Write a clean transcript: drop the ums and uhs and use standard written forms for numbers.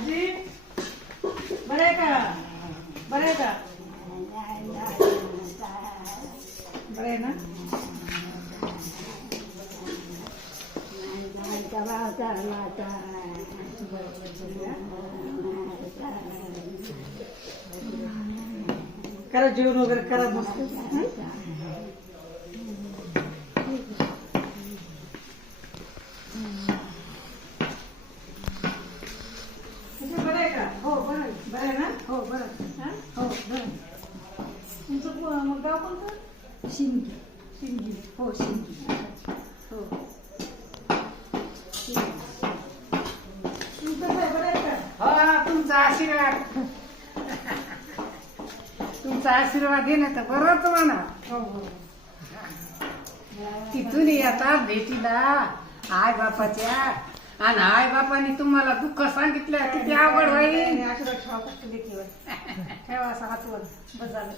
आजी बरं आहे का? बरं आहे का? बरं आहे ना? करा जेवण वगैरे करा मस्त. बरं आहे का? हो बरं आहे. बरं आहे ना? हो बरं. हो बरं. तुमचं मग गाव कोणतं? शिंगी. शिंगी हो शिंगी. हो तुमचं काय बरं आहे का? हो तुमचा आशीर्वाद तुमचा आशीर्वाद घे ना तर बरंच म्हणा. हो हो तिथून येतात भेटीला आई बापाच्या आणि आई बापाने तुम्हाला दुःख सांगितलं किती आवड होईल. आशीर्वाद ठेवा फक्त लेकीवर. ठेवा असं हातवर बस झालं.